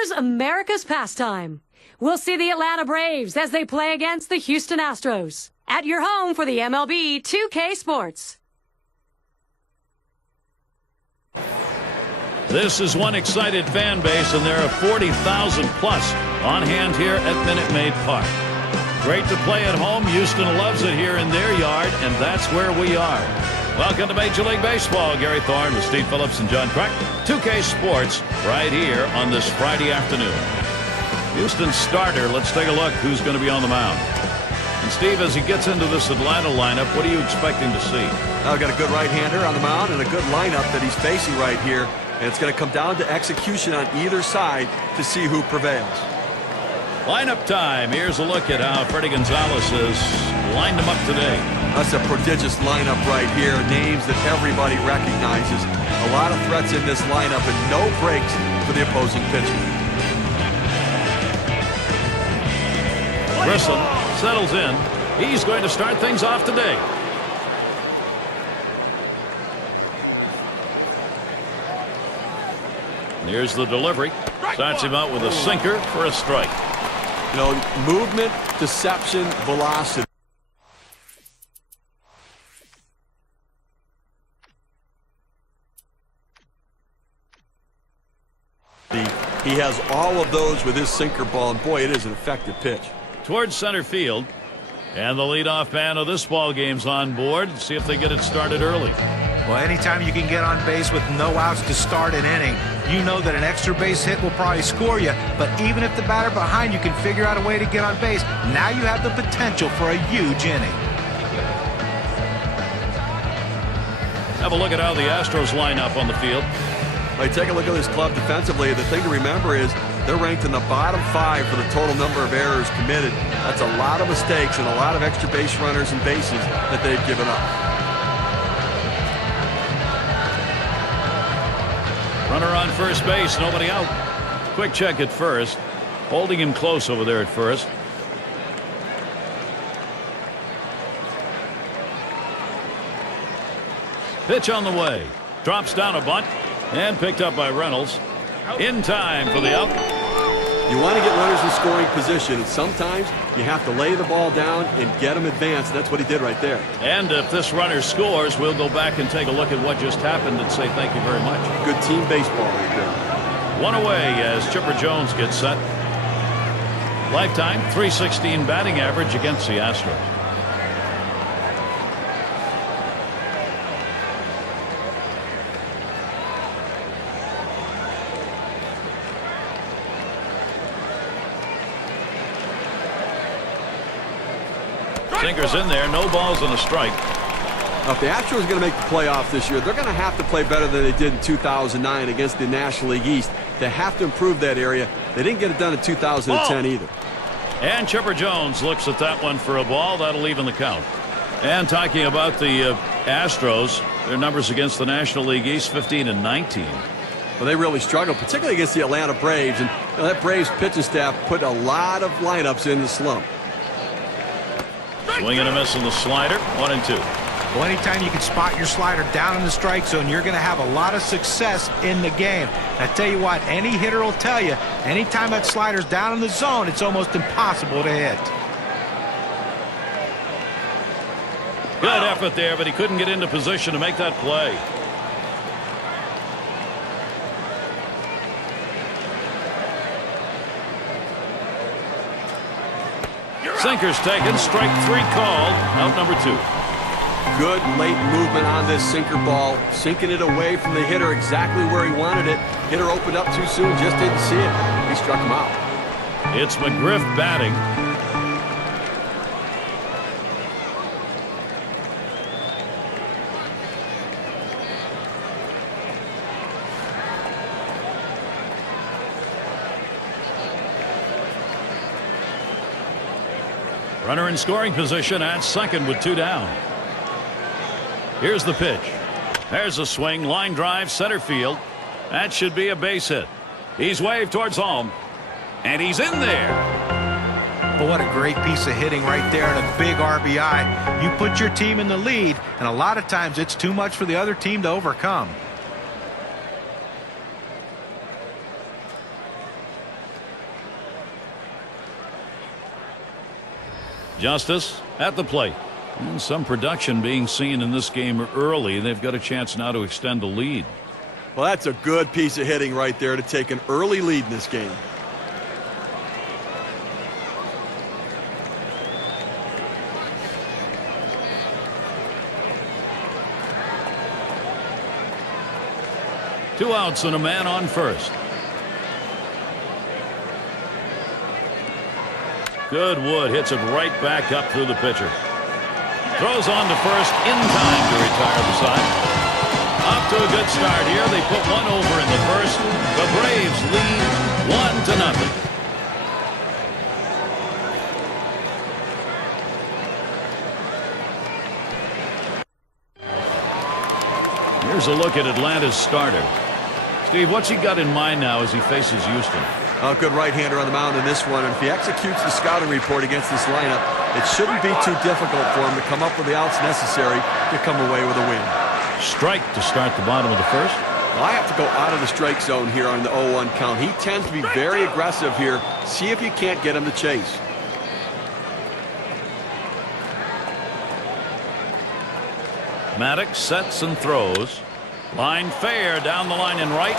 Here's America's pastime. We'll see the Atlanta Braves as they play against the Houston Astros at your home for the MLB 2K Sports. This is one excited fan base, and there are 40,000 plus on hand here at Minute Maid Park. Great to play at home. Houston loves it here in their yard, and that's where we are. Welcome to Major League Baseball. Gary Thorne with Steve Phillips and John Crack. 2K Sports right here on this Friday afternoon. Houston starter. Let's take a look who's going to be on the mound. And Steve, as he gets into this Atlanta lineup, what are you expecting to see? I've got a good right-hander on the mound and a good lineup that he's facing right here. And it's going to come down to execution on either side to see who prevails. Lineup time. Here's a look at how Freddie Gonzalez has lined them up today. That's a prodigious lineup right here. Names that everybody recognizes. A lot of threats in this lineup and no breaks for the opposing pitcher. Grissom settles in. He's going to start things off today. Here's the delivery. Starts him out with a sinker for a strike. You know, movement, deception, velocity. He has all of those with his sinker ball, and boy, it is an effective pitch. Towards center field. And the leadoff man of this ball game's on board. See if they get it started early. Well, anytime you can get on base with no outs to start an inning, you know that an extra base hit will probably score you. But even if the batter behind you can figure out a way to get on base, now you have the potential for a huge inning. Have a look at how the Astros line up on the field. Well, take a look at this club defensively. The thing to remember is they're ranked in the bottom 5 for the total number of errors committed. That's a lot of mistakes and a lot of extra base runners and bases that they've given up. Runner on first base, nobody out. Quick check at first. Holding him close over there at first. Pitch on the way. Drops down a bunt and picked up by Reynolds. In time for the out. You want to get runners in scoring position, and sometimes you have to lay the ball down and get them advanced. That's what he did right there. And if this runner scores, we'll go back and take a look at what just happened and say thank you very much. Good team baseball right there. One away as Chipper Jones gets set. Lifetime .316 batting average against the Astros. Sinker's in there, no balls and a strike. Now, if the Astros are going to make the playoffs this year, they're going to have to play better than they did in 2009 against the National League East. They have to improve that area. They didn't get it done in 2010 either. And Chipper Jones looks at that one for a ball. That'll even the count. And talking about the Astros, their numbers against the National League East, 15 and 19. Well, they really struggled, particularly against the Atlanta Braves. And that Braves pitching staff put a lot of lineups in the slump. Swing and a miss on the slider. 1-2. Well, anytime you can spot your slider down in the strike zone, you're going to have a lot of success in the game. I tell you what, any hitter will tell you, anytime that slider's down in the zone, it's almost impossible to hit. Good effort there, but he couldn't get into position to make that play. Sinker's taken. Strike 3 called. Out number 2. Good late movement on this sinker ball. Sinking it away from the hitter exactly where he wanted it. Hitter opened up too soon. Just didn't see it. He struck him out. It's McGriff batting. Runner in scoring position at second with 2 down. Here's the pitch. There's a swing. Line drive center field. That should be a base hit. He's waved towards home. And he's in there. But what a great piece of hitting right there and a big RBI. You put your team in the lead, and a lot of times it's too much for the other team to overcome. Justice at the plate. And some production being seen in this game early. They've got a chance now to extend the lead. Well, that's a good piece of hitting right there to take an early lead in this game. Two outs and a man on first. Goodwood hits it right back up through the pitcher. Throws on to first in time to retire the side. Off to a good start here. They put one over in the first. The Braves lead 1-0. Here's a look at Atlanta's starter. Steve, what's he got in mind now as he faces Houston? A good right-hander on the mound in this one, and if he executes the scouting report against this lineup, it shouldn't be too difficult for him to come up with the outs necessary to come away with a win. Strike to start the bottom of the first. Well, I have to go out of the strike zone here on the 0-1 count. He tends to be very aggressive here. See if you can't get him to chase. Maddox sets and throws. Line fair down the line and right.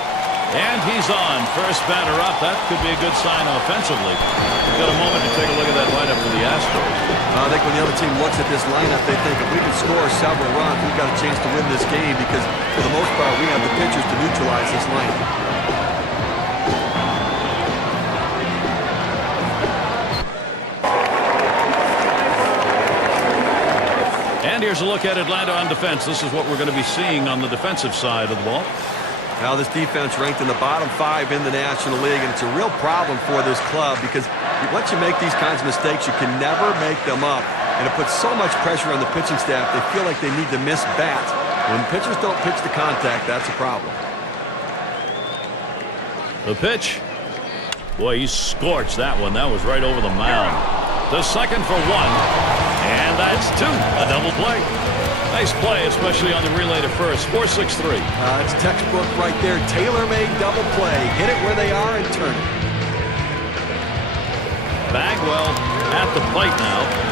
And he's on. First batter up. That could be a good sign offensively. We've got a moment to take a look at that lineup for the Astros. I think when the other team looks at this lineup, they think if we can score several runs, we've got a chance to win this game because, for the most part, we have the pitchers to neutralize this lineup. And here's a look at Atlanta on defense. This is what we're going to be seeing on the defensive side of the ball. Now this defense ranked in the bottom 5 in the National League, and it's a real problem for this club because once you make these kinds of mistakes, you can never make them up. And it puts so much pressure on the pitching staff, they feel like they need to miss bats. When pitchers don't pitch to contact, that's a problem. The pitch. Boy, he scorched that one. That was right over the mound. The second for one. And that's two. A double play. Nice play, especially on the relay to first. 4-6-3. It's textbook right there. Tailor-made double play. Hit it where they are and turn it. Bagwell at the plate now.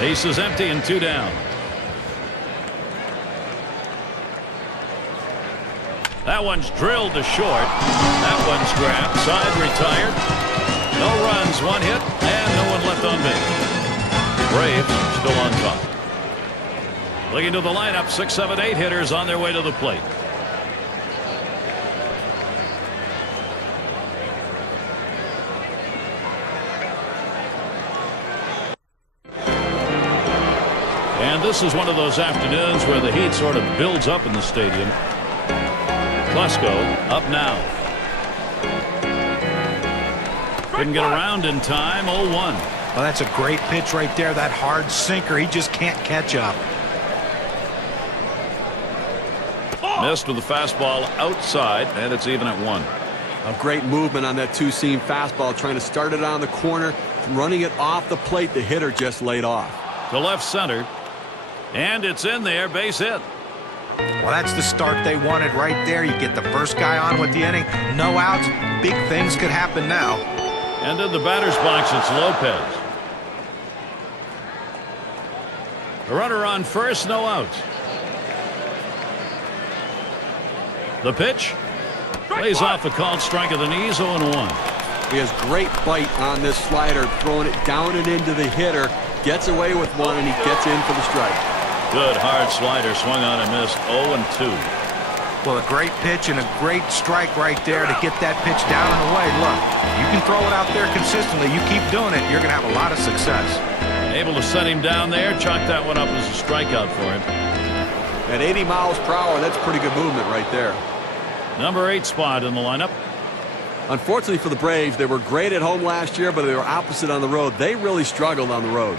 Base is empty and 2 down. That one's drilled to short. That one's grabbed. Side retired. No runs, 1 hit, and no one left on base. Braves still on top. Looking to the lineup, 6, 7, 8 hitters on their way to the plate. And this is one of those afternoons where the heat sort of builds up in the stadium. Klesko up now. Couldn't get around in time. 0-1. Well, that's a great pitch right there. That hard sinker. He just can't catch up. Missed with the fastball outside, and it's even at 1. A great movement on that two-seam fastball, trying to start it on the corner, running it off the plate. The hitter just laid off. To left center. And it's in there, base hit. Well, that's the start they wanted right there. You get the first guy on with the inning. No outs. Big things could happen now. And in the batter's box, it's Lopez. A runner on first, no outs. The pitch. Lays off a called strike of the knees, 0-1. He has great bite on this slider, throwing it down and into the hitter. Gets away with one, and he gets in for the strike. Good hard slider, swung on and missed. 0-2. Well, a great pitch and a great strike right there to get that pitch down and away. Look, you can throw it out there consistently. You keep doing it, you're going to have a lot of success. Able to set him down there, chalk that one up as a strikeout for him. At 80 miles per hour, that's pretty good movement right there. Number 8 spot in the lineup. Unfortunately for the Braves, they were great at home last year, but they were opposite on the road. They really struggled on the road.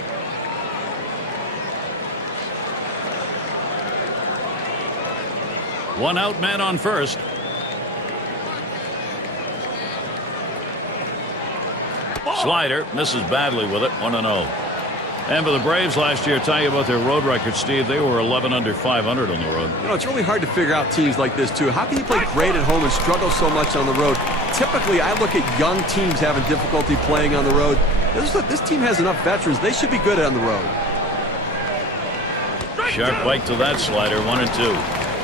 One out, man on first. Slider misses badly with it, 1-0. And for the Braves last year, tell you about their road record, Steve. They were 11 under 500 on the road. You know, it's really hard to figure out teams like this, too. How can you play great at home and struggle so much on the road? Typically, I look at young teams having difficulty playing on the road. This team has enough veterans. They should be good on the road. Sharp bite to that slider, 1-2.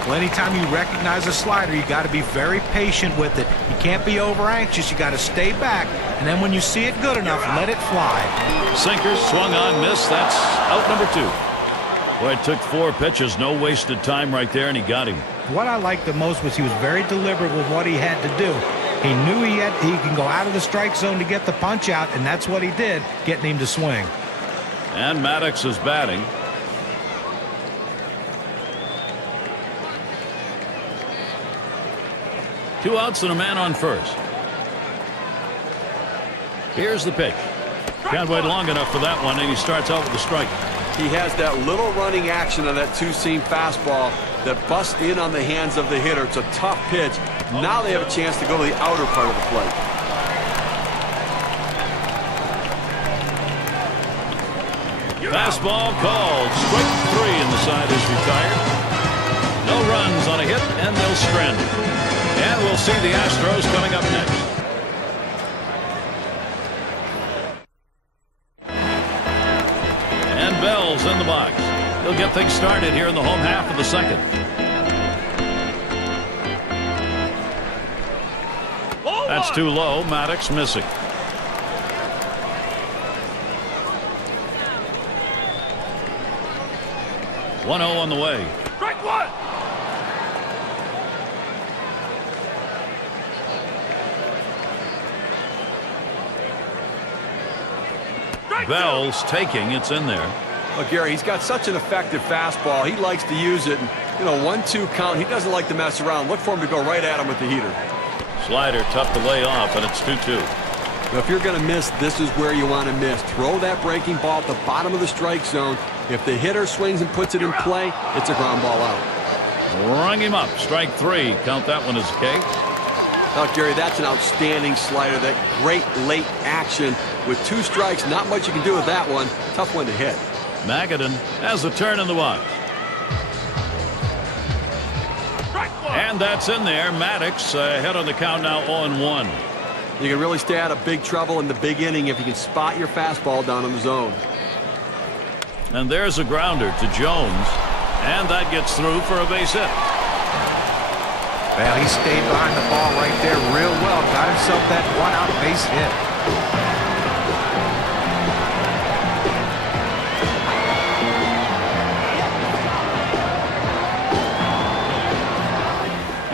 Well, anytime you recognize a slider, you got to be very patient with it. You can't be over anxious. You got to stay back, and then when you see it good enough, let it fly. Sinker swung on, missed. That's out number 2. Boy, it took 4 pitches, no wasted time right there, and he got him. What I liked the most was he was very deliberate with what he had to do. He knew he can go out of the strike zone to get the punch out, and that's what he did, getting him to swing. And Maddox is batting. Two outs and a man on first. Here's the pitch. Can't wait long enough for that one, and he starts out with a strike. He has that little running action on that two-seam fastball that busts in on the hands of the hitter. It's a tough pitch. Now they have a chance to go to the outer part of the plate. Fastball called. Strike 3, and the side is retired. No runs on a hit, and they'll strand it. And we'll see the Astros coming up next. And Bell's in the box. He'll get things started here in the home half of the second. That's too low. Maddox missing. One 0 on the way. Strike 1. Bell's taking. It's in there. Well, Gary, he's got such an effective fastball. He likes to use it. And, you know, 1-2 count. He doesn't like to mess around. Look for him to go right at him with the heater. Slider tough to lay off, and it's 2-2. Now, if you're going to miss, this is where you want to miss. Throw that breaking ball at the bottom of the strike zone. If the hitter swings and puts it in play, it's a ground ball out. Rung him up. Strike 3. Count that one as a K. Now, Gary, that's an outstanding slider. That great late action. With 2 strikes, not much you can do with that one. Tough one to hit. Magadan has a turn in the box. And that's in there. Maddox ahead on the count now, 0-1. You can really stay out of big trouble in the big inning if you can spot your fastball down in the zone. And there's a grounder to Jones. And that gets through for a base hit. Well, he stayed behind the ball right there real well. Got himself that 1-out base hit.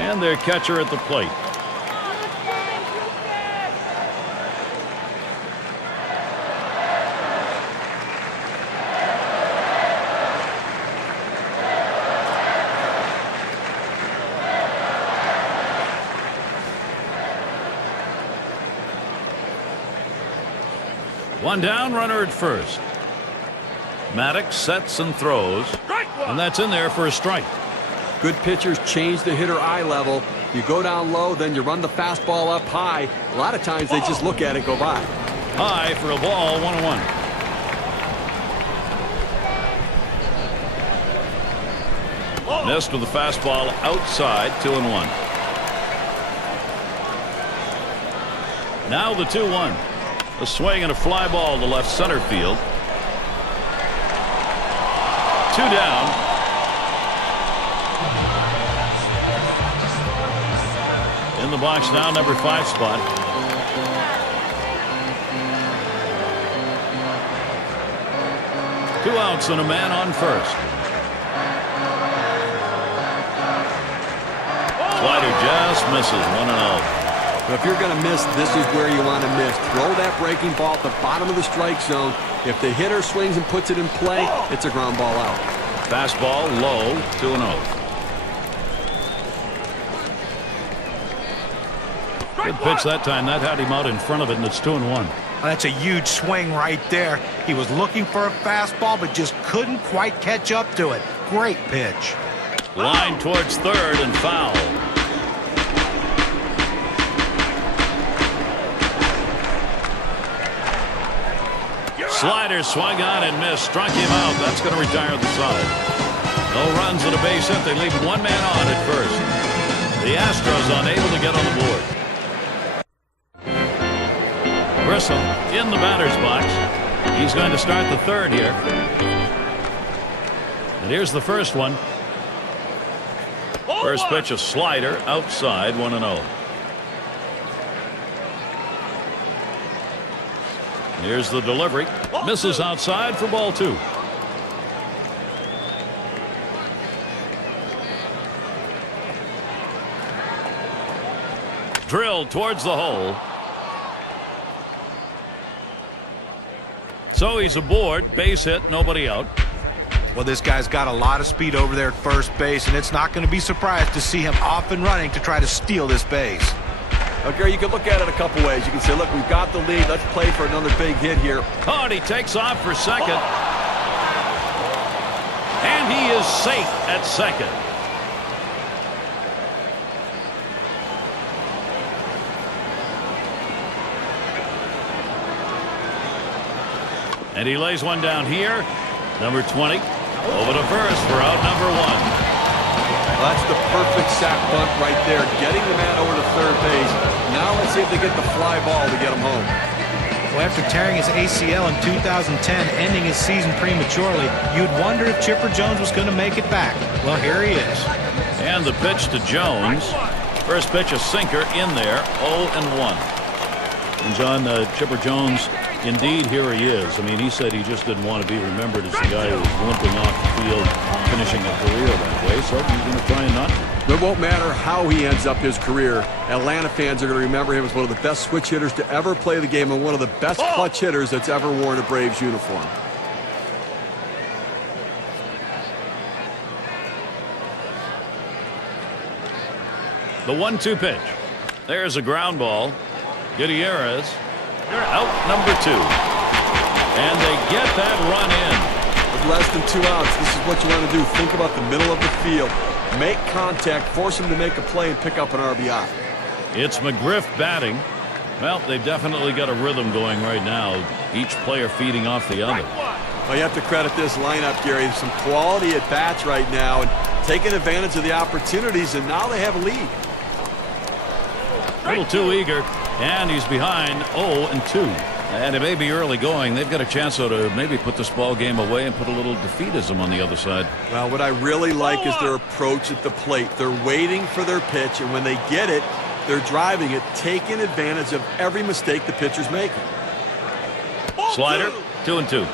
And their catcher at the plate. One down, runner at first. Maddox sets and throws. And that's in there for a strike. Good pitchers change the hitter eye level. You go down low, then you run the fastball up high. A lot of times they just look at it and go by. High for a ball, 1-1. Missed with the fastball outside, 2-1. Now the 2-1. A swing and a fly ball to left center field. 2 down. In the box now, number 5 spot. Two outs and a man on first. Slider just misses, 1-0. But if you're going to miss, this is where you want to miss. Throw that breaking ball at the bottom of the strike zone. If the hitter swings and puts it in play, it's a ground ball out. Fastball low, 2-0. Good pitch that time. That had him out in front of it, and it's 2-1. That's a huge swing right there. He was looking for a fastball, but just couldn't quite catch up to it. Great pitch. Line towards third and foul. Slider swung on and missed. Struck him out. That's going to retire the side. No runs and a base hit. They leave one man on at first. The Astros unable to get on the board. Grissom in the batter's box. He's going to start the third here. And here's the first one. First pitch, a slider outside, 1-0. Here's the delivery. Misses outside for ball 2. Drilled towards the hole. So he's aboard. Base hit. Nobody out. Well, this guy's got a lot of speed over there at first base, and it's not going to be surprised to see him off and running to try to steal this base. Now, Gary, you can look at it a couple ways. You can say, look, we've got the lead. Let's play for another big hit here. Oh, and he takes off for second. And he is safe at second. And he lays one down here. Number 20. Over to first for out number 1. Well, that's the perfect sack bunt right there. Getting the man over to third base. Now let's see if they get the fly ball to get him home. Well, after tearing his ACL in 2010, ending his season prematurely, you'd wonder if Chipper Jones was going to make it back. Well, here he is. And the pitch to Jones. First pitch, a sinker in there. 0-1. And John, Chipper Jones, indeed, here he is. I mean, he said he just didn't want to be remembered as the guy who was limping off the field, finishing a career that way. So he's going to try and not. It won't matter how he ends up his career. Atlanta fans are going to remember him as one of the best switch hitters to ever play the game and one of the best clutch hitters that's ever worn a Braves uniform. The 1-2 pitch. There's a ground ball. Gutierrez out number 2. And they get that run in. With less than 2 outs, this is what you want to do. Think about the middle of the field. Make contact, force him to make a play, and pick up an RBI. It's McGriff batting. Well, they've definitely got a rhythm going right now. Each player feeding off the other. Well, you have to credit this lineup, Gary. Some quality at bats right now and taking advantage of the opportunities, and now they have a lead. A little too eager, and he's behind 0-2. And it may be early going. They've got a chance though to maybe put this ball game away and put a little defeatism on the other side. Well, what I really like is their approach at the plate. They're waiting for their pitch, and when they get it, they're driving it, taking advantage of every mistake the pitcher's making. Slider, 2-2.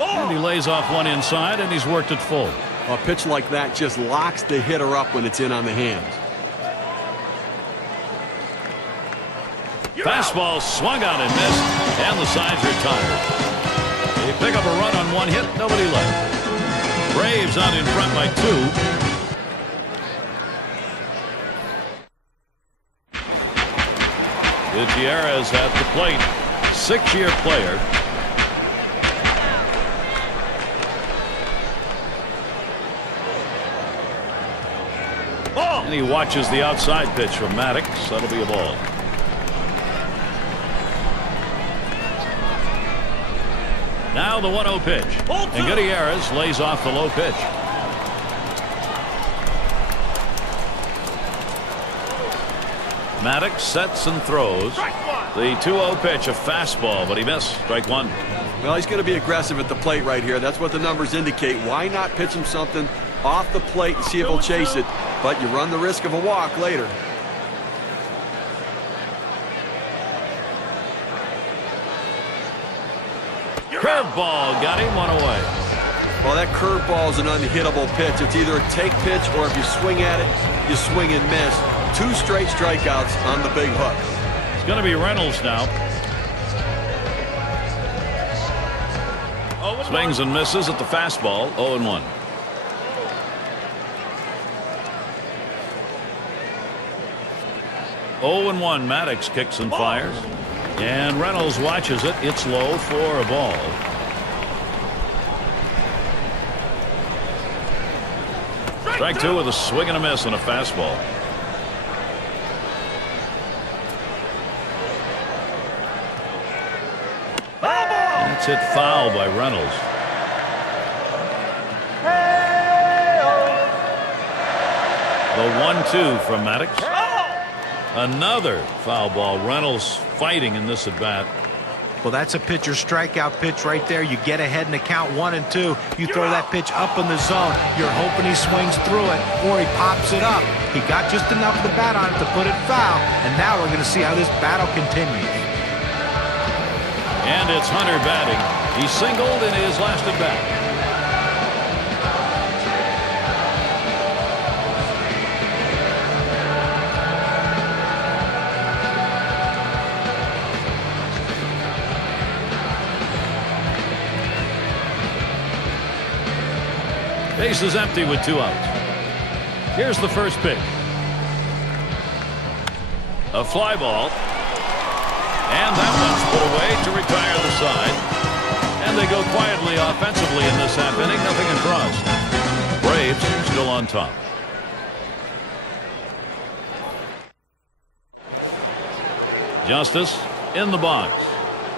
And he lays off one inside, and he's worked it full. A pitch like that just locks the hitter up when it's in on the hands. Fastball swung on and missed, and the side's retired. They pick up a run on one hit, nobody left. Braves out in front by 2. Gutierrez at the plate, 6-year player. And he watches the outside pitch from Maddox. That'll be a ball. Now the 1-0 pitch. And Gutierrez lays off the low pitch. Maddox sets and throws. The 2-0 pitch, a fastball, but he missed. Strike 1. Well, he's going to be aggressive at the plate right here. That's what the numbers indicate. Why not pitch him something off the plate and see if he'll chase it? But you run the risk of a walk later. Curveball got him, 1 away. Well, that curveball is an unhittable pitch. It's either a take pitch, or if you swing at it, you swing and miss. 2 straight strikeouts on the big hook. It's going to be Reynolds now. Swings and misses at the fastball. 0-1. Maddox kicks and fires. And Reynolds watches it. It's low for a ball. Strike 2 with a swing and a miss on a fastball. That's hit foul by Reynolds. The 1-2 from Maddox. Another foul ball. Reynolds fighting in this at bat. Well, that's a pitcher strikeout pitch right there. You get ahead in the count 1 and 2. You throw that pitch up in the zone. You're hoping he swings through it or he pops it up. He got just enough of the bat on it to put it foul. And now we're going to see how this battle continues. And it's Hunter batting. He singled in his last at bat. Base is empty with 2 outs. Here's the first pitch. A fly ball. And that one's put away to retire the side. And they go quietly offensively in this half inning. Nothing across. Braves still on top. Justice in the box.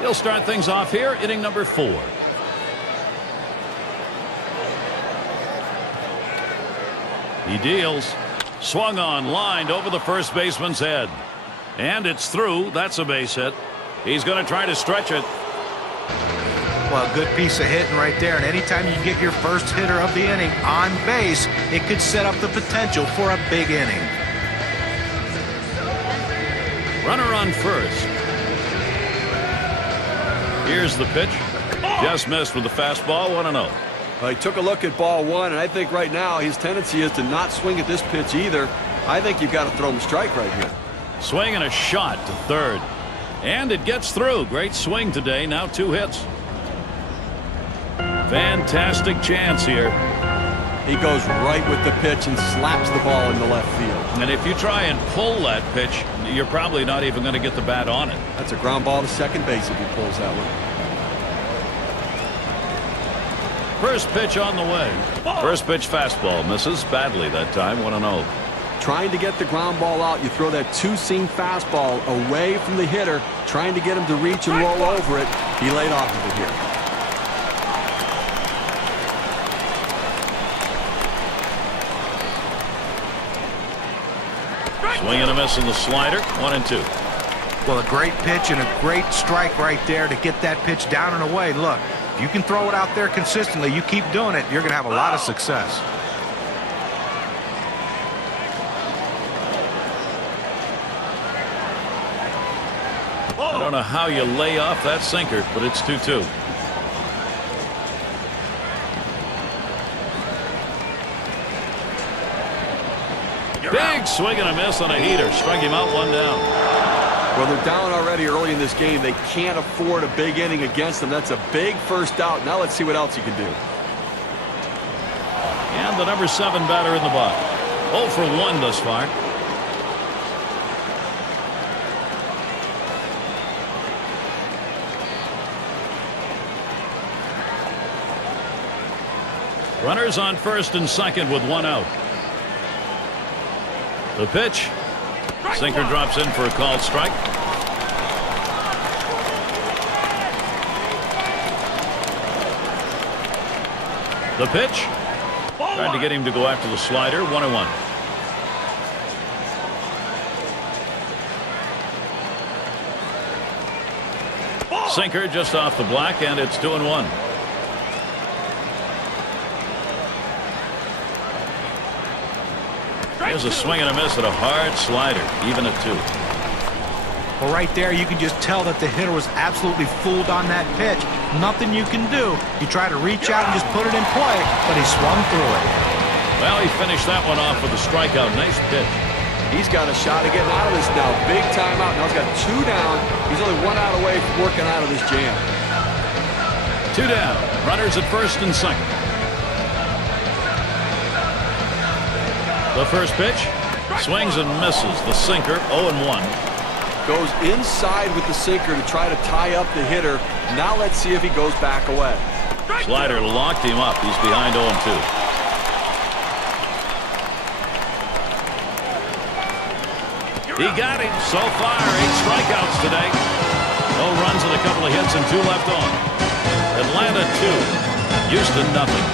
He'll start things off here, inning number 4. He deals. Swung on, lined over the first baseman's head. And it's through. That's a base hit. He's going to try to stretch it. Well, a good piece of hitting right there. And anytime you get your first hitter of the inning on base, it could set up the potential for a big inning. Runner on first. Here's the pitch. Just missed with the fastball. 1-0. He took a look at ball 1, and I think right now his tendency is to not swing at this pitch either. I think you've got to throw him a strike right here. Swing and a shot to third. And it gets through. Great swing today. Now 2 hits. Fantastic chance here. He goes right with the pitch and slaps the ball into left field. And if you try and pull that pitch, you're probably not even going to get the bat on it. That's a ground ball to second base if he pulls that one. First pitch on the way. First pitch fastball misses badly that time. 1-0. Trying to get the ground ball out, you throw that 2-seam fastball away from the hitter, trying to get him to reach and roll over it. He laid off of it here. Swing and a miss on the slider. 1-2. Well, a great pitch and a great strike right there to get that pitch down and away. Look, if you can throw it out there consistently, you keep doing it, you're going to have a lot of success. I don't know how you lay off that sinker, but it's 2-2. Big swing and a miss on a heater. Struck him out, 1 down. Well, they're down already early in this game. They can't afford a big inning against them. That's a big first out. Now let's see what else he can do. And the number 7 batter in the box. 0 for 1 thus far. Runners on first and second with 1 out. The pitch. Sinker drops in for a called strike. The pitch. Tried to get him to go after the slider. 1-1. Sinker just off the black, and it's 2-1. There's a swing and a miss at a hard slider, even at 2. Well, right there, you can just tell that the hitter was absolutely fooled on that pitch. Nothing you can do. You try to reach out and just put it in play, but he swung through it. Well, he finished that one off with a strikeout. Nice pitch. He's got a shot of getting out of this now. Big timeout. Now he's got 2 down. He's only 1 out away from working out of this jam. 2 down. Runners at first and second. The first pitch. Swings and misses. The sinker. 0-1. Goes inside with the sinker to try to tie up the hitter. Now let's see if he goes back away. Slider locked him up. He's behind 0-2. He got him so far. 8 strikeouts today. No runs and a couple of hits and 2 left on. Atlanta 2, Houston nothing.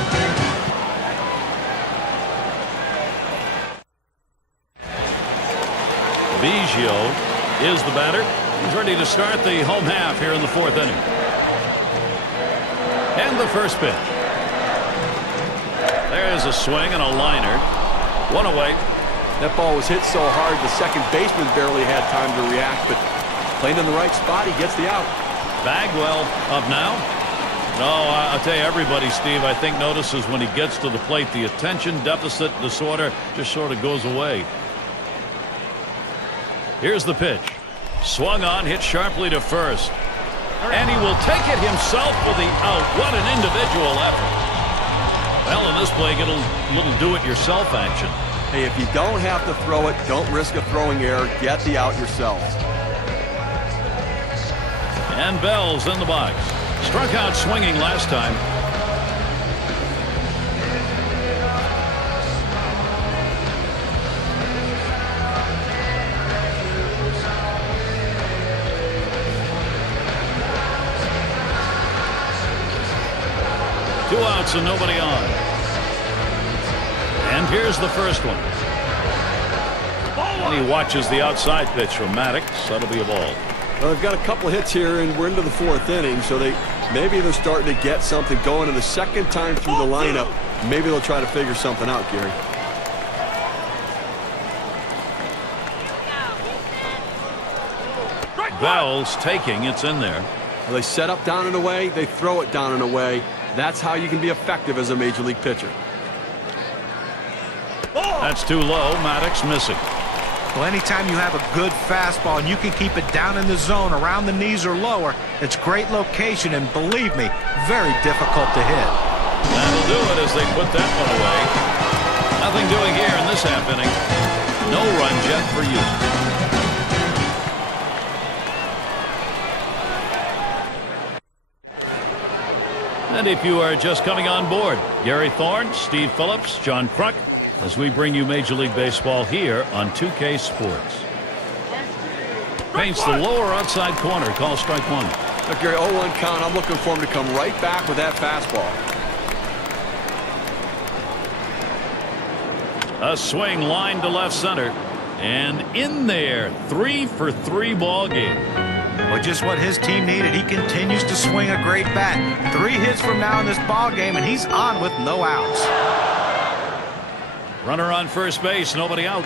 Biggio is the batter. He's ready to start the home half here in the 4th inning. And the first pitch. There's a swing and a liner. One away. That ball was hit so hard the second baseman barely had time to react, but playing in the right spot, he gets the out. Bagwell up now. No, I'll tell you, everybody, Steve, I think notices when he gets to the plate, the attention deficit disorder just sort of goes away. Here's the pitch. Swung on, hit sharply to first. And he will take it himself for the out. What an individual effort. Well, in this play, get a little do-it-yourself action. Hey, if you don't have to throw it, don't risk a throwing error. Get the out yourself. And Bell's in the box. Struck out swinging last time. Two outs and nobody on. And here's the first one. And he watches the outside pitch from Maddox. That'll be a ball. Well, they've got a couple of hits here, and we're into the 4th inning, so maybe they're starting to get something going. And the second time through the lineup, maybe they'll try to figure something out, Gary. Bell's taking. It's in there. Well, they set up down and away. They throw it down and away. That's how you can be effective as a major league pitcher. That's too low. Maddox missing. Well, anytime you have a good fastball and you can keep it down in the zone around the knees or lower, it's great location and, believe me, very difficult to hit. That'll do it as they put that one away. Nothing doing here in this half inning. No runs yet for Houston. And if you are just coming on board, Gary Thorne, Steve Phillips, John Kruk, as we bring you Major League Baseball here on 2K Sports. Paints the lower outside corner. Call strike one. Look, Gary, 0-1 count. I'm looking for him to come right back with that fastball. A swing line to left center. And in there, 3 for 3 ball game. Well, just what his team needed. He continues to swing a great bat. 3 hits from now in this ball game, and he's on with no outs. Runner on first base, nobody out.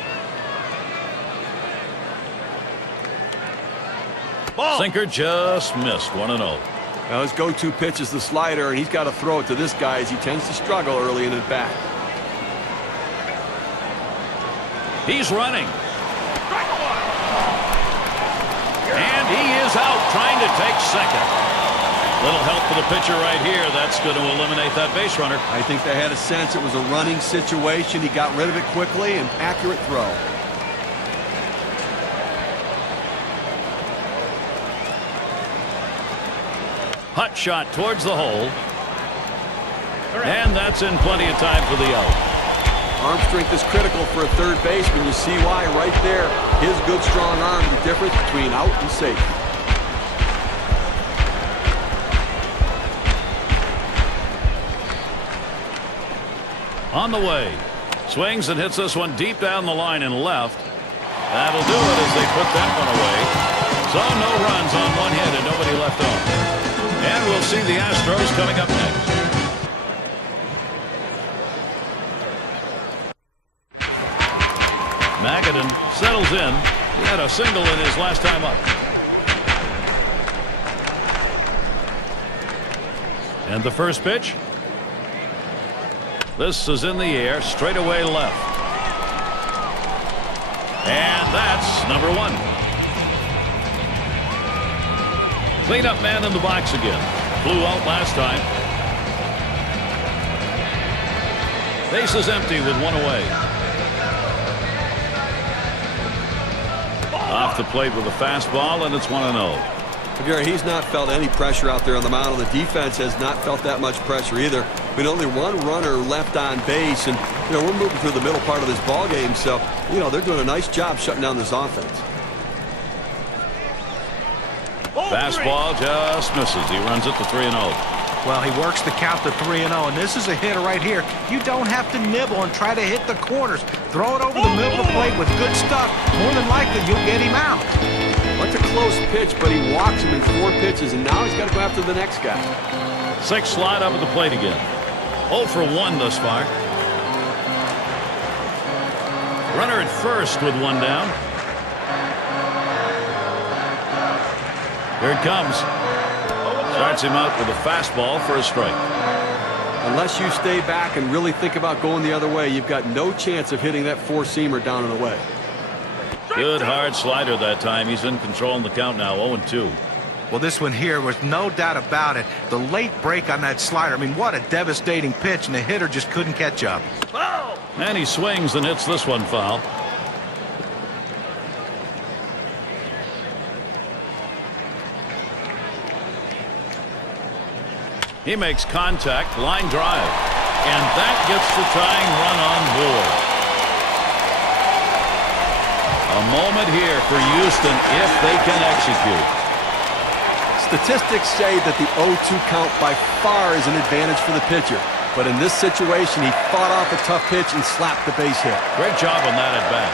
Ball. Sinker just missed. 1-0. Now his go-to pitch is the slider, and he's got to throw it to this guy as he tends to struggle early in at bat. He's running. And he is out trying to take second. Little help for the pitcher right here. That's going to eliminate that base runner. I think they had a sense it was a running situation. He got rid of it quickly, and accurate throw. Hot shot towards the hole. And that's in plenty of time for the out. Arm strength is critical for a third baseman. You see why right there. His good, strong arm, the difference between out and safe. On the way. Swings and hits this one deep down the line and left. That'll do it as they put that one away. So no runs on one hit and nobody left on. And we'll see the Astros coming up next. Magadan settles in. He had a single in his last time up. And the first pitch. This is in the air, straight away left. And that's number 1. Cleanup man in the box again. Flew out last time. Base is empty with 1 away. Off the plate with a fastball, and it's 1-0. Gary, he's not felt any pressure out there on the mound. The defense has not felt that much pressure either. With only 1 runner left on base, and we're moving through the middle part of this ball game, so they're doing a nice job shutting down this offense. Fastball just misses. He runs it to 3-0. Well, he works the count to 3-0, and this is a hitter right here. You don't have to nibble and try to hit the corners. Throw it over the middle of the plate with good stuff. More than likely, you'll get him out. That's a close pitch, but he walks him in 4 pitches, and now he's got to go after the next guy. 6 slide up at the plate again. 0 for 1 thus far. Runner at first with 1 down. Here it comes. Starts him out with a fastball for a strike. Unless you stay back and really think about going the other way, you've got no chance of hitting that 4-seamer down and away. Good hard slider that time. He's in control in the count now, 0-2. Well, this one here was no doubt about it. The late break on that slider. I mean, what a devastating pitch, and the hitter just couldn't catch up. And he swings and hits this one foul. He makes contact, line drive, and that gets the tying run on board. A moment here for Houston if they can execute. Statistics say that the 0-2 count by far is an advantage for the pitcher. But in this situation, he fought off a tough pitch and slapped the base hit. Great job on that at bat.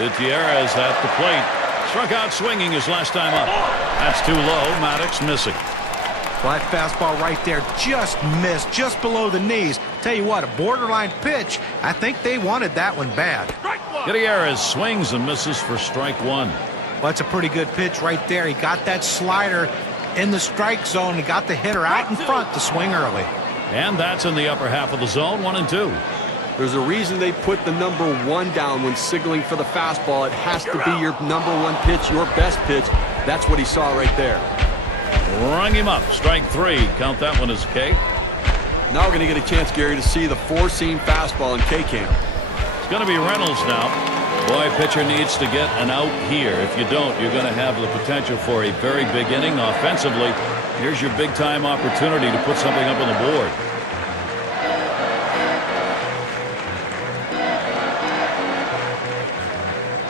Gutierrez at the plate. Struck out swinging his last time up. That's too low. Maddox missing. Well, that fastball right there just missed, just below the knees. Tell you what, a borderline pitch. I think they wanted that one bad. Gutierrez swings and misses for strike 1. Well, that's a pretty good pitch right there. He got that slider in the strike zone. He got the hitter out in front to swing early. And that's in the upper half of the zone, 1-2. There's a reason they put the number 1 down when signaling for the fastball. It has to be your number 1 pitch, your best pitch. That's what he saw right there. Rung him up. Strike 3. Count that one as K. Now we're going to get a chance, Gary, to see the 4-seam fastball in K-Cam. It's going to be Reynolds now. Boy, pitcher needs to get an out here. If you don't, you're going to have the potential for a very big inning offensively. Here's your big-time opportunity to put something up on the board.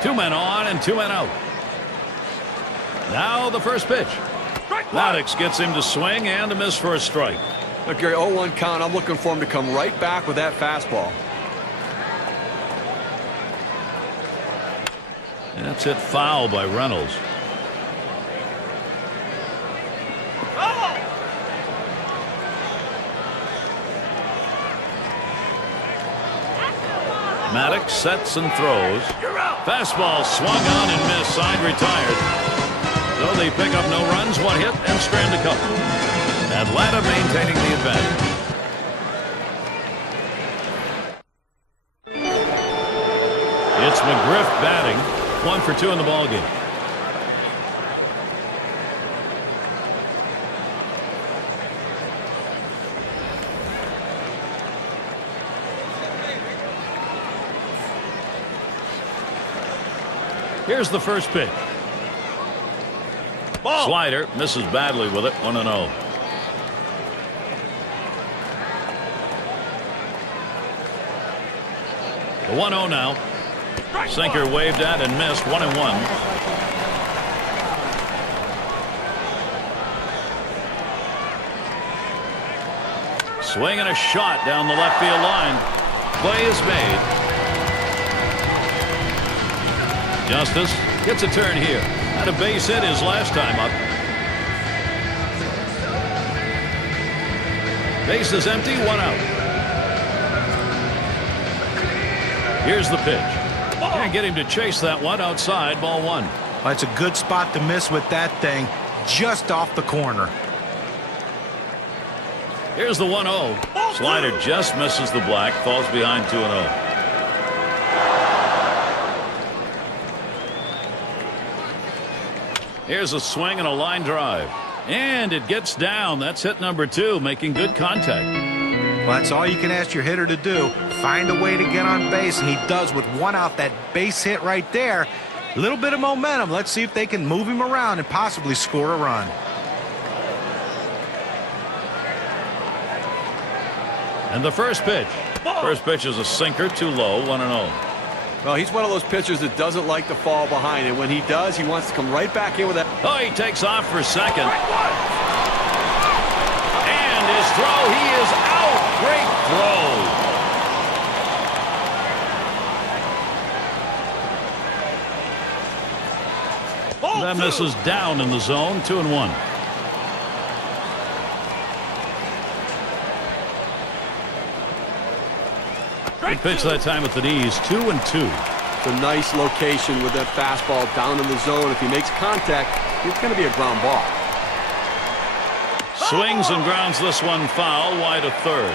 Two men on and 2 men out. Now the first pitch. Maddox gets him to swing and a miss for a strike. Look, Gary, 0-1 count. I'm looking for him to come right back with that fastball. That's hit foul by Reynolds. Maddox sets and throws. Fastball swung on and missed. Side retired. So they pick up no runs, 1 hit, and strand a couple. Atlanta maintaining the advantage. It's McGriff batting. 1 for 2 in the ballgame. Here's the first pitch. Ball. Slider misses badly with it. 1-0. The 1-0 now. Sinker waved at and missed. 1-1. Swing and a shot down the left field line. Play is made. Justice gets a turn here. Had a base hit his last time up. Base is empty, 1 out. Here's the pitch. Can't get him to chase that one outside. Ball 1. That's a good spot to miss with that thing, just off the corner. Here's the 1-0. Slider just misses the black. Falls behind 2-0. Here's a swing and a line drive. And it gets down. That's hit number 2, making good contact. Well, that's all you can ask your hitter to do. Find a way to get on base, and he does with 1 out. That base hit right there. A little bit of momentum. Let's see if they can move him around and possibly score a run. And the first pitch. First pitch is a sinker, too low, 1-0. Well, he's one of those pitchers that doesn't like to fall behind, and when he does, he wants to come right back in with that. Oh, he takes off for second. And his throw, he is out. Great throw. That misses down in the zone. 2-1. He pitched that time at the knees. 2-2. It's a nice location with that fastball down in the zone. If he makes contact, it's going to be a ground ball. Swings and grounds this one foul, wide of third.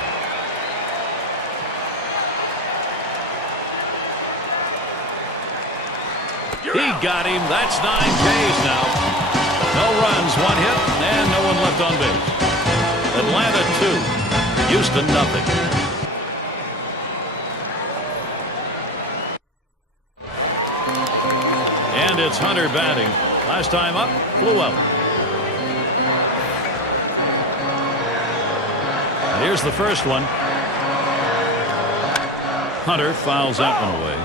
He got him. That's 9 Ks now. No runs, 1 hit, and no one left on base. Atlanta 2, Houston nothing. And it's Hunter batting. Last time up, flew out. And here's the first one. Hunter fouls that one away.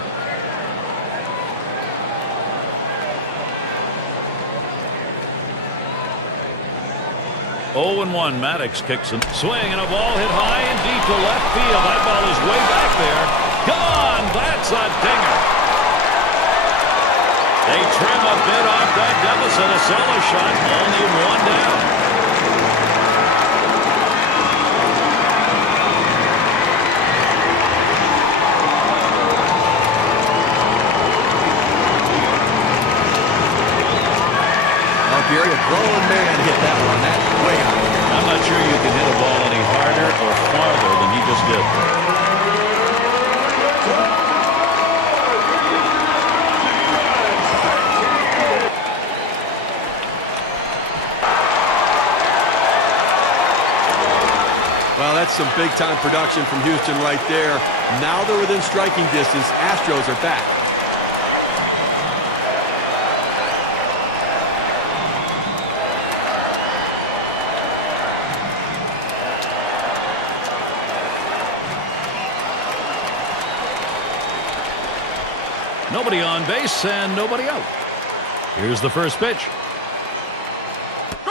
0-1. Maddox kicks him. Swing and a ball hit high and deep to left field. That ball is way back there. Gone. That's a dinger. They trim a bit off that deficit. A solo shot. Only 1 down. Gary, a grown man hit that one. That's way high. I'm not sure you can hit a ball any harder or farther than he just did. Well, that's some big-time production from Houston right there. Now they're within striking distance. Astros are back. Nobody on base and nobody out. Here's the first pitch.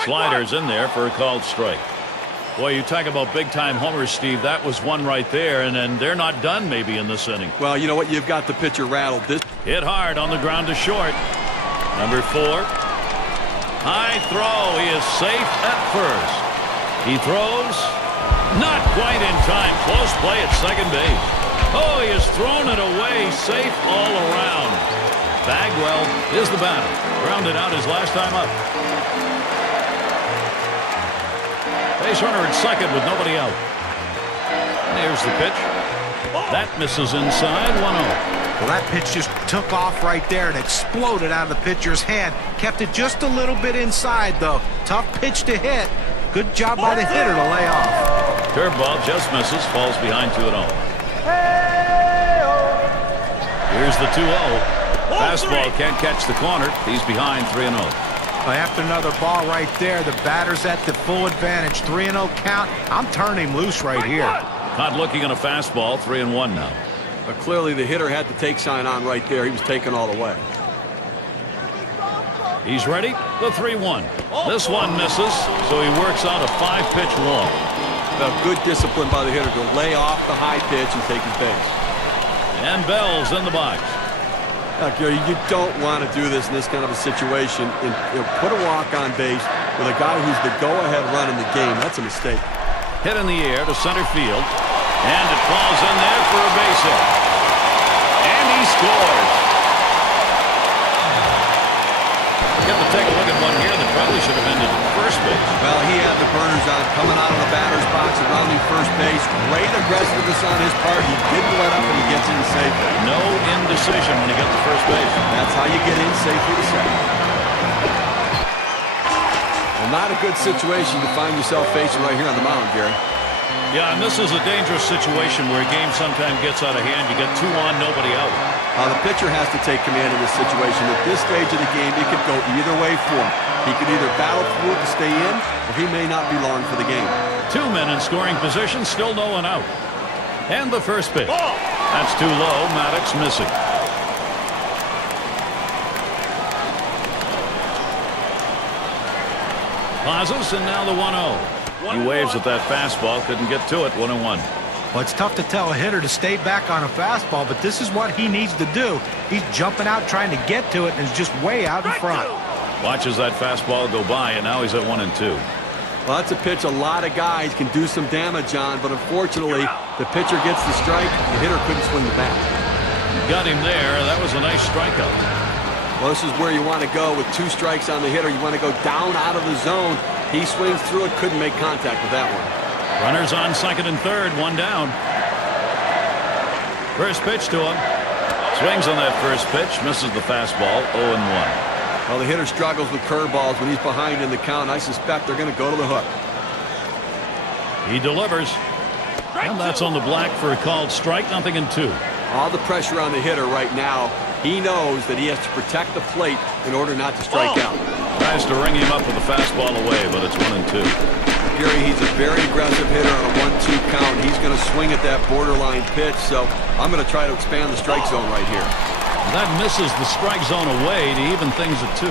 Sliders in there for a called strike. Boy, you talk about big-time homers, Steve. That was one right there, and then they're not done maybe in this inning. Well, you know what? You've got the pitcher rattled. This hit hard on the ground to short. Number 4. High throw. He is safe at first. He throws. Not quite in time. Close play at second base. Oh, he has thrown it away. Safe all around. Bagwell is the batter. Grounded out his last time up. Base runner at second with nobody out. There's the pitch. That misses inside. 1-0. Well, that pitch just took off right there and exploded out of the pitcher's hand. Kept it just a little bit inside, though. Tough pitch to hit. Good job by the hitter to lay off. Curveball just misses. Falls behind 2-0. Here's the 2-0. Fastball can't catch the corner. He's behind 3-0. After another ball right there, the batter's at the full advantage. 3-0 count. I'm turning him loose right here. Not looking at a fastball. 3-1 now. But clearly the hitter had the take sign on right there. He was taken all the way. He's ready. The 3-1. This one misses, so he works out a 5-pitch walk. Good discipline by the hitter to lay off the high pitch and take his base. And Bell's in the box. Gary, you don't want to do this in this kind of a situation. Put a walk on base with a guy who's the go-ahead run in the game. That's a mistake. Hit in the air to center field. And it falls in there for a base hit. And he scores. Get to take a look at one here that probably should have ended at first base. Well, he had the burners on coming out of the batter's box and rounding first base. Great aggressiveness on his part. He didn't let up and he gets in safely. No indecision when he gets to first base. That's how you get in safely to second. Well, not a good situation to find yourself facing right here on the mound, Gary. Yeah, and this is a dangerous situation where a game sometimes gets out of hand. You get 2 on, nobody out. The pitcher has to take command of this situation. At this stage of the game, it could go either way for him. He could either battle through it to stay in, or he may not be long for the game. 2 men in scoring position, still no one out. And the first pitch. That's too low. Maddox missing. pauses, and now the 1-0. He waves at that fastball, couldn't get to it. 1-1. Well, it's tough to tell a hitter to stay back on a fastball, but this is what he needs to do. He's jumping out trying to get to it and is just way out in front. Watches that fastball go by, and now he's at 1-2. Well, that's a pitch a lot of guys can do some damage on, but unfortunately, the pitcher gets the strike. The hitter couldn't swing the bat. Got him there. That was a nice strikeout. Well, this is where you want to go with 2 strikes on the hitter. You want to go down out of the zone. He swings through it, couldn't make contact with that one. Runners on second and third, 1 down. First pitch to him. Swings on that first pitch, misses the fastball, 0-1. Well, the hitter struggles with curveballs when he's behind in the count. I suspect they're going to go to the hook. He delivers. And that's on the black for a called strike, 0-2. All the pressure on the hitter right now. He knows that he has to protect the plate in order not to strike out. Tries to ring him up with the fastball away, but it's 1-2. Gary, he's a very aggressive hitter on a 1-2 count. He's going to swing at that borderline pitch, so I'm going to try to expand the strike zone right here. That misses the strike zone away to even things at 2.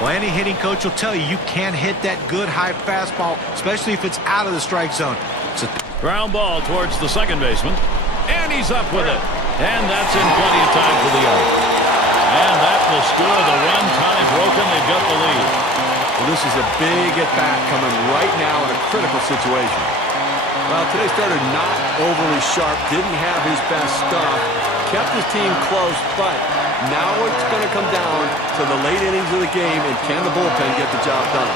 Well, any hitting coach will tell you can't hit that good high fastball, especially if it's out of the strike zone. It's a ground ball towards the second baseman, and he's up with it. And that's in plenty of time for the out. And that will score the run. Tie broken. They've got the lead. Well, this is a big at-bat coming right now in a critical situation. Well, today's starter not overly sharp, didn't have his best stuff, kept his team close, but now it's going to come down to the late innings of the game, and can the bullpen get the job done?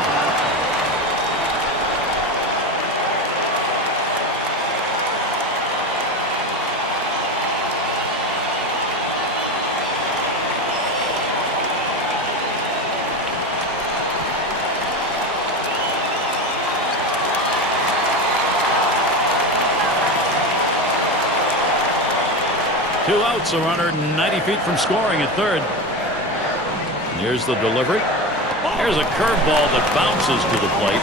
2 outs, a runner 90 feet from scoring at third. Here's the delivery. Here's a curveball that bounces to the plate.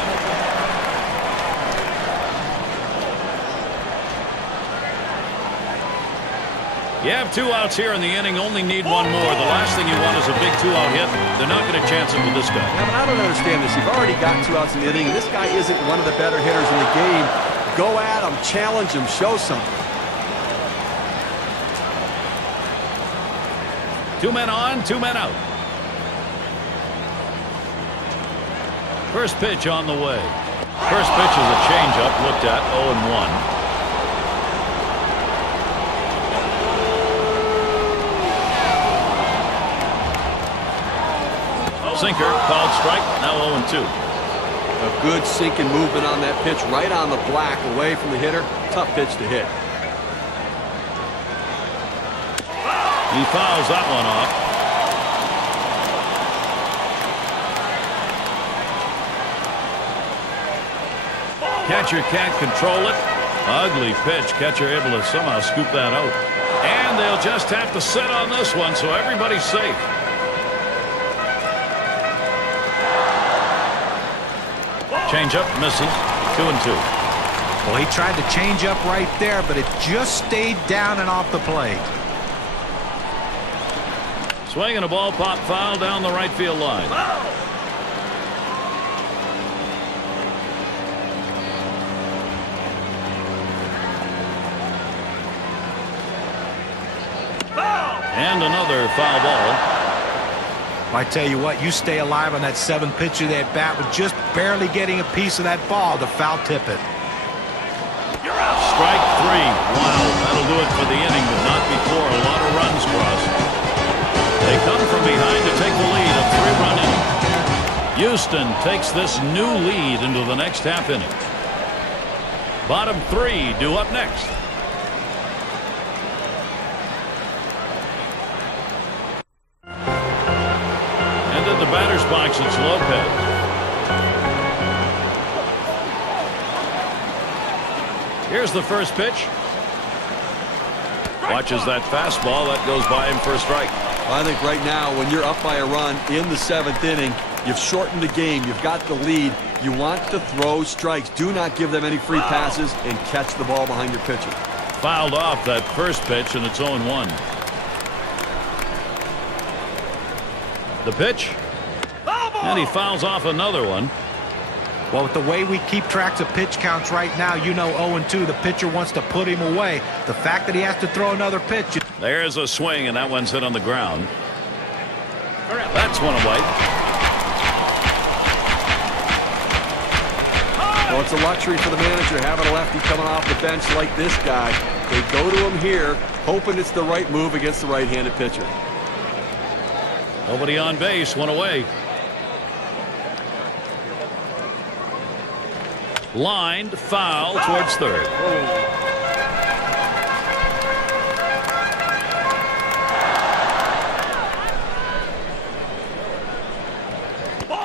You have 2 outs here in the inning, only need 1 more. The last thing you want is a big 2-out hit. They're not going to chance it with this guy. Yeah, but I don't understand this. You've already got 2 outs in the inning. This guy isn't one of the better hitters in the game. Go at him, challenge him, show something. 2 men on, 2 men out. First pitch on the way. First pitch is a changeup, looked at 0-1. Sinker, called strike, now 0-2. A good sinking movement on that pitch, right on the black, away from the hitter. Tough pitch to hit. He fouls that one off. Catcher can't control it. Ugly pitch. Catcher able to somehow scoop that out. And they'll just have to sit on this one, so everybody's safe. Change up, misses. 2-2. Well, he tried to change up right there, but it just stayed down and off the plate. Swing and a ball pop foul down the right field line. And another foul ball. I tell you what, you stay alive on that 7th pitch of that bat with just barely getting a piece of that ball to foul tip it. Strike 3. Wow, that'll do it for the inning, but not before a lot of runs crossed. They come from behind to take the lead, a 3-run inning. Houston takes this new lead into the next half inning. Bottom 3 due up next. And in the batter's box, it's Lopez. Here's the first pitch. Watches that fastball. That goes by him for a strike. I think right now, when you're up by a run in the 7th inning, you've shortened the game. You've got the lead. You want to throw strikes. Do not give them any free passes and catch the ball behind your pitcher. Fouled off that first pitch, and it's 0-1. The pitch. And he fouls off another one. Well, with the way we keep tracks of pitch counts right now, you know 0-2, the pitcher wants to put him away. The fact that he has to throw another pitch. There's a swing, and that one's hit on the ground. That's one away. Well, it's a luxury for the manager having a lefty coming off the bench like this guy. They go to him here, hoping it's the right move against the right-handed pitcher. Nobody on base, one away. Lined foul towards third.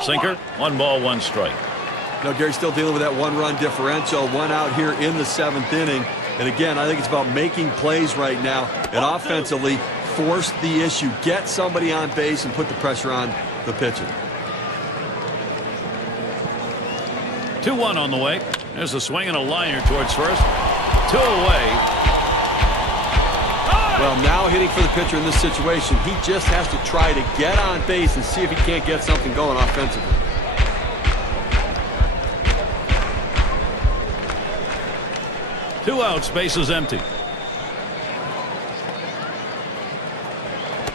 Sinker, 1 ball, 1 strike. Now, Gary's still dealing with that 1-run differential, 1 out here in the 7th inning. And again, I think it's about making plays right now and offensively force the issue, get somebody on base and put the pressure on the pitcher. 2-1 on the way. There's a swing and a liner towards first. 2 away. Well, now hitting for the pitcher in this situation, he just has to try to get on base and see if he can't get something going offensively. Two outs, bases empty.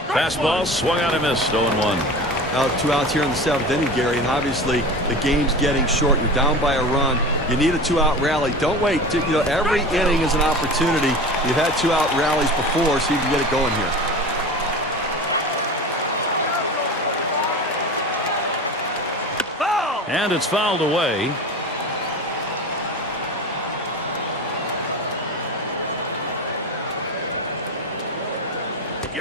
Fastball swung out and missed. 0-1. Now 2 outs here in the 7th inning, Gary, and obviously the game's getting short. You're down by a run. You need a 2-out rally. Don't wait. Every inning is an opportunity. You've had 2-out rallies before, so you can get it going here. And it's fouled away.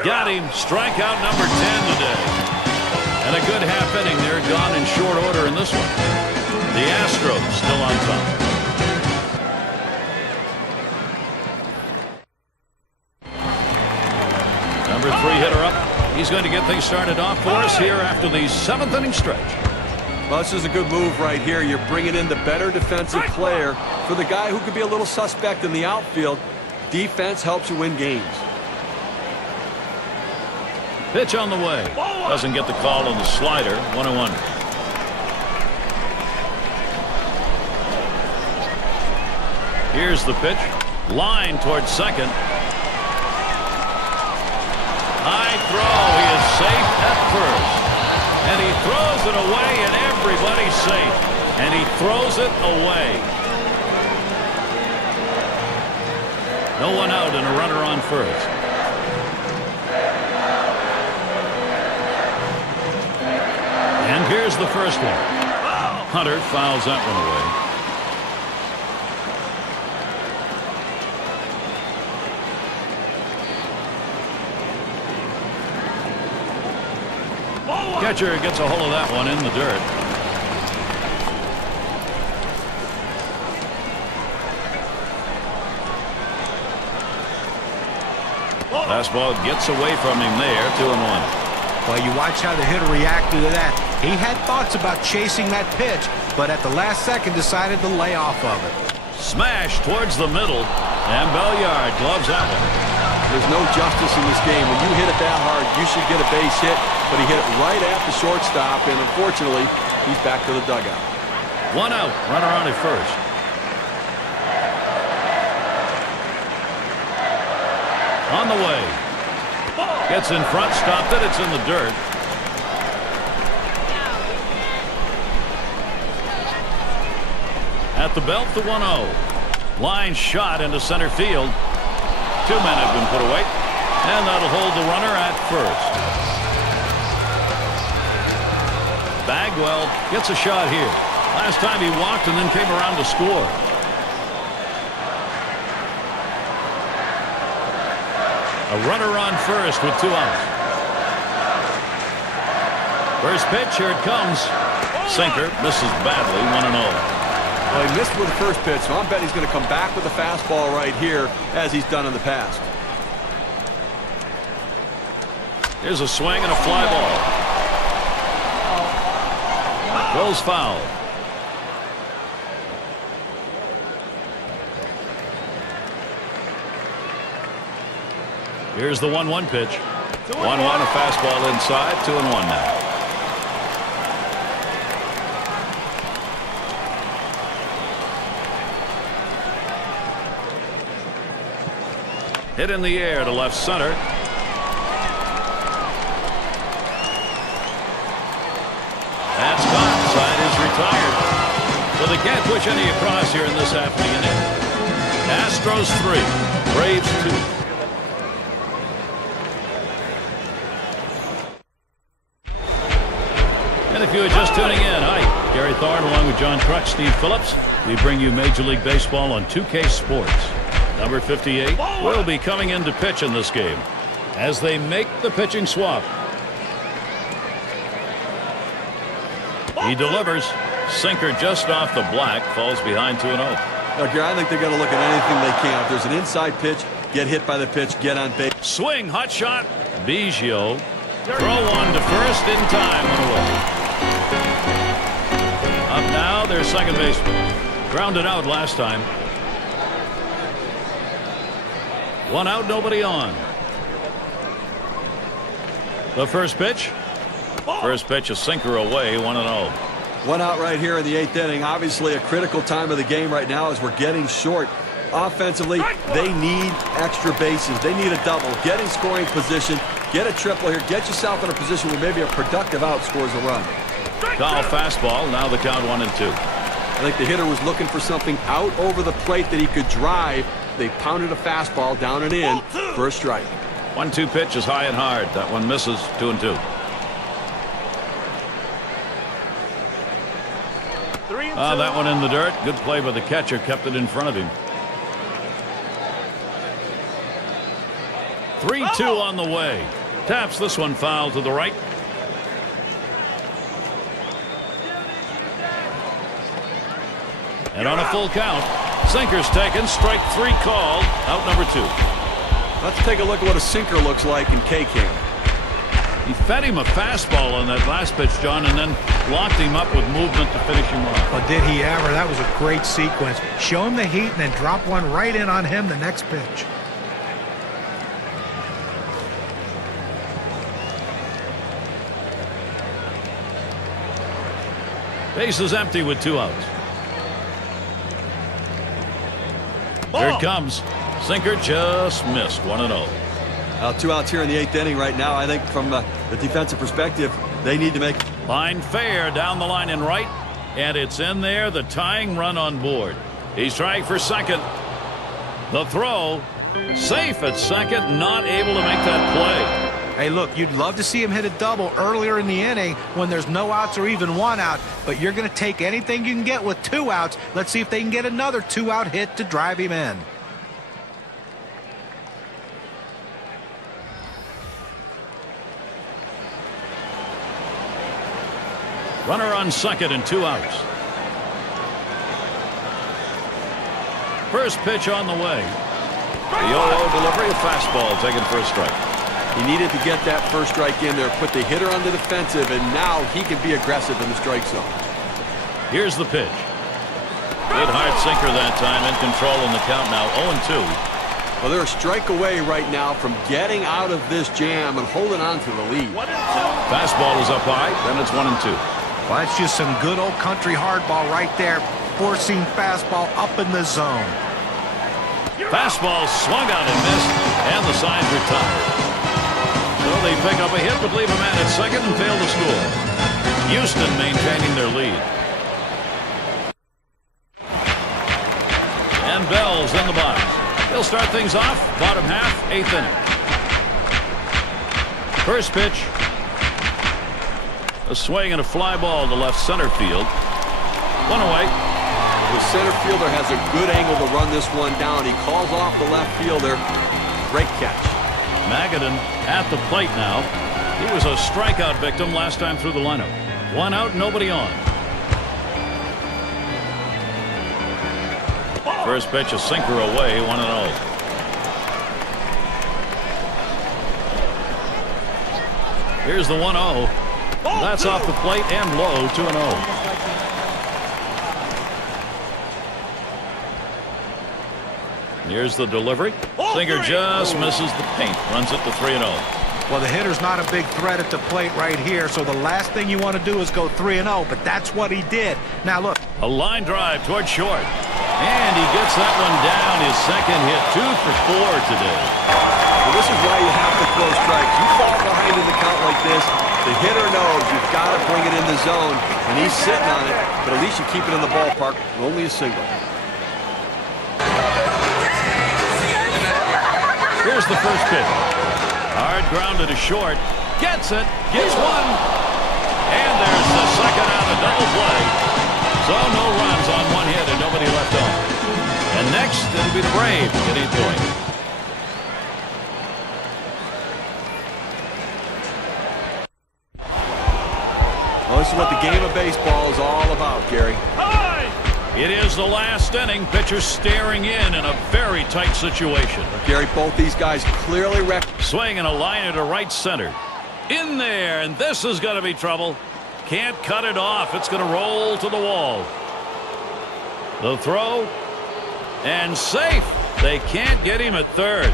Got him. Strikeout number 10 today. And a good half inning there, gone in short order in this one. The Astros still on top. Number 3 hitter up. He's going to get things started off for us here after the 7th inning stretch. Well, this is a good move right here. You're bringing in the better defensive player for the guy who could be a little suspect in the outfield. Defense helps you win games. Pitch on the way. Doesn't get the call on the slider. 1-1. Here's the pitch. Line towards second. High throw. He is safe at first. And he throws it away, and everybody's safe. And he throws it away. No one out and a runner on first. And here's the first one. Hunter fouls that one away. Catcher gets a hold of that one in the dirt. Fastball gets away from him there. 2-1. Well, you watch how the hitter reacted to that. He had thoughts about chasing that pitch, but at the last second decided to lay off of it. Smash towards the middle, and Belliard gloves that one. There's no justice in this game. When you hit it that hard, you should get a base hit, but he hit it right at the shortstop, and unfortunately, he's back to the dugout. 1 out, runner on at first. On the way. Gets in front, stopped it, it's in the dirt. At the belt, the 1-0. Line shot into center field. 2 men have been put away, and that'll hold the runner at first. Bagwell gets a shot here. Last time he walked and then came around to score. A runner on first with 2 outs. First pitch, here it comes. Sinker misses badly, 1-0. Well, he missed with the first pitch, so I'm betting he's going to come back with a fastball right here, as he's done in the past. Here's a swing and a fly ball. Goes foul. Here's the 1-1 pitch. 1-1, a fastball inside. 2-1 now. Hit in the air to left center. That's caught. Side is retired. So they can't push any across here in this half of the inning. Astros 3, Braves 2. And if you are just tuning in, hi, Gary Thorne along with John Kruk, Steve Phillips. We bring you Major League Baseball on 2K Sports. Number 58 will be coming in to pitch in this game as they make the pitching swap. He delivers. Sinker just off the black. Falls behind 2-0. Look, I think they're going to look at anything they can. If there's an inside pitch, get hit by the pitch, get on base. Swing, hot shot. Biggio. Throw one to first in time. One away. Up now, their second baseman. Grounded out last time. One out, nobody on. The first pitch. First pitch, a sinker away, 1-0. One out right here in the 8th inning. Obviously a critical time of the game right now as we're getting short. Offensively, they need extra bases. They need a double. Get in scoring position. Get a triple here. Get yourself in a position where maybe a productive out scores a run. Foul fastball. Now the count 1-2. I think the hitter was looking for something out over the plate that he could drive. They pounded a fastball down and in for a strike. 1-2 pitch is high and hard. That one misses. 2-2. That one in the dirt. Good play by the catcher. Kept it in front of him. 3-2 on the way. Taps this one foul to the right. And on a full count, sinker's taken. Strike 3 called. Out number 2. Let's take a look at what a sinker looks like in K-Cam. He fed him a fastball on that last pitch, John, and then locked him up with movement to finish him off. Well, did he ever? That was a great sequence. Show him the heat and then drop one right in on him the next pitch. Base is empty with 2 outs. Here it comes. Sinker just missed. 1-0. 2 outs here in the 8th inning right now. I think from the defensive perspective, they need to make. Line fair down the line in right, and it's in there. The tying run on board. He's trying for second. The throw, safe at second, not able to make that play. Hey, look, you'd love to see him hit a double earlier in the inning when there's no outs or even 1 out, but you're going to take anything you can get with 2 outs. Let's see if they can get another 2-out hit to drive him in. Runner on second and 2 outs. First pitch on the way. The 0-0 delivery, a fastball taken for a strike. He needed to get that first strike in there, put the hitter on the defensive, and now he can be aggressive in the strike zone. Here's the pitch. Good hard sinker that time, in control in the count now, 0-2. Well, they're a strike away right now from getting out of this jam and holding on to the lead. 1-2. Fastball is up high, then it's 1-2. Well, that's just some good old country hardball right there, forcing fastball up in the zone. Fastball swung out and missed, and the side's retired. So they pick up a hit, but leave a man at second and fail to score. Houston maintaining their lead. And Bell's in the box. They'll start things off, bottom half, 8th inning. First pitch. A swing and a fly ball to left center field. 1 away. The center fielder has a good angle to run this one down. He calls off the left fielder. Great catch. Magadan at the plate now. He was a strikeout victim last time through the lineup. 1 out, nobody on. First pitch, a sinker away, 1-0. Here's the 1-0. That's off the plate and low, 2-0. Here's the delivery. Sinker just misses the paint. Runs it to 3-0. Well, the hitter's not a big threat at the plate right here, so the last thing you want to do is go 3-0, but that's what he did. Now, look. A line drive toward short. And he gets Gets that one down. His second hit. 2 for 4 today. Well, this is why you have to throw strikes. You fall behind in the count like this, the hitter knows you've got to bring it in the zone, and he's sitting on it, but at least you keep it in the ballpark with only a single. Here's the first pitch. Hard grounded to short. Gets it. Gets one. And there's the second out of double play. So no runs on one hit and nobody left on. And next, it'll be the Braves getting point. Well, this is what the game of baseball is all about, Gary. It is the last inning. Pitcher staring in a very tight situation. Gary, both these guys clearly Swing and a liner to right center. In there, and this is going to be trouble. Can't cut it off. It's going to roll to the wall. The throw, and safe. They can't get him at third.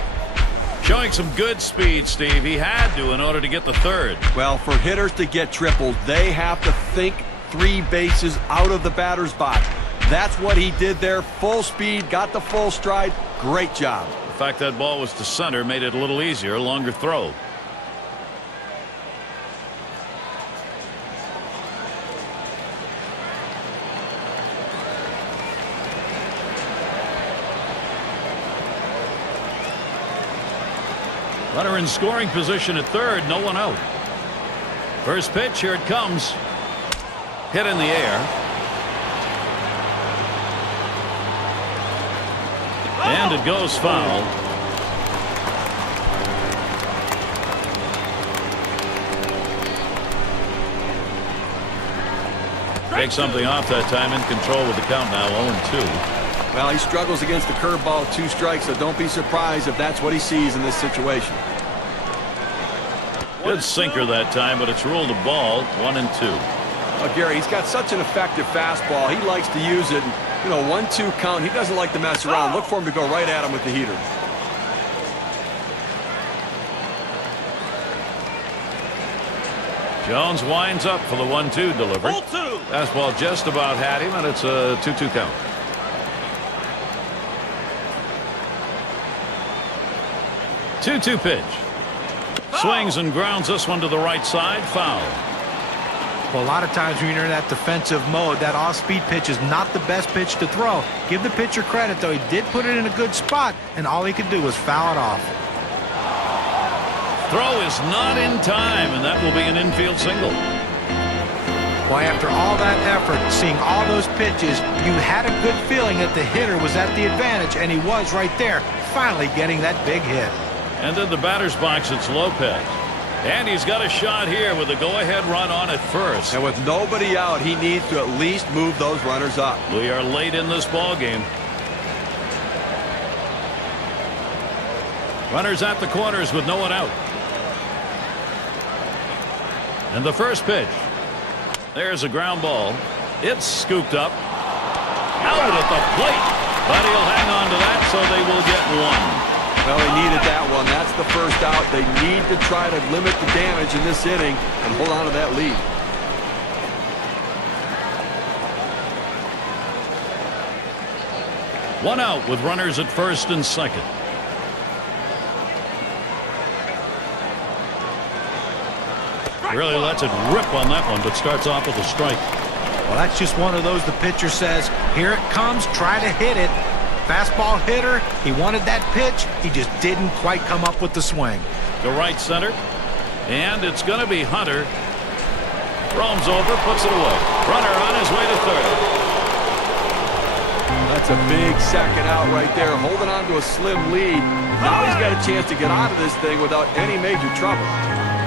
Showing some good speed, Steve. He had to in order to get the third. Well, for hitters to get tripled, they have to think 3 bases out of the batter's box. That's what he did there. Full speed, got the full stride. Great job. The fact that ball was to center made it a little easier. Longer throw. Runner in scoring position at third. No one out. First pitch. Here it comes. Hit in the air. And it goes foul. Takes something off that time. In control with the count now. 0-2. Well, he struggles against the curveball. 2 strikes, so don't be surprised if that's what he sees in this situation. Good sinker that time, but it's ruled a ball. 1-2. Oh, Gary, he's got such an effective fastball. He likes to use it. You know, 1-2 count. He doesn't like to mess around. Look for him to go right at him with the heater. Jones winds up for the 1-2 delivery. Fastball just about had him, and it's a 2-2 count. Two-two pitch. Swings and grounds this one to the right side. Foul. Well, a lot of times when you're in that defensive mode, that off-speed pitch is not the best pitch to throw. Give the pitcher credit, though. He did put it in a good spot, and all he could do was foul it off. Throw is not in time, and that will be an infield single. Boy, after all that effort, seeing all those pitches, you had a good feeling that the hitter was at the advantage, and he was right there, finally getting that big hit. And in the batter's box, it's Lopez. And he's got a shot here with a go-ahead run on at first. And with nobody out, he needs to at least move those runners up. We are late in this ball game. Runners at the corners with no one out. And the first pitch. There's a ground ball. It's scooped up. Out at the plate. But he'll hang on to that, so they will get one. Well, they needed that one. That's the first out. They need to try to limit the damage in this inning and hold on to that lead. One out with runners at first and second. Really lets it rip on that one, but starts off with a strike. Well, that's just one of those the pitcher says, here it comes, try to hit it. Fastball hitter, he wanted that pitch. He just didn't quite come up with the swing. To right center. And it's going to be Hunter. Roams over, puts it away. Runner on his way to third. That's a big second out right there, holding on to a slim lead. Now he's got a chance to get out of this thing without any major trouble.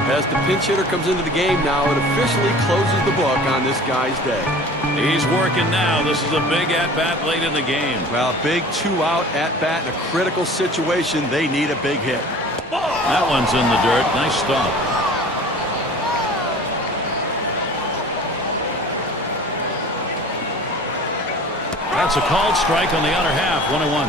As the pinch hitter comes into the game now, it officially closes the book on this guy's day. He's working now. This is a big at-bat late in the game. Well, big 2-out at-bat in a critical situation. They need a big hit. That one's in the dirt. Nice stop. That's a called strike on the other half. 1-1.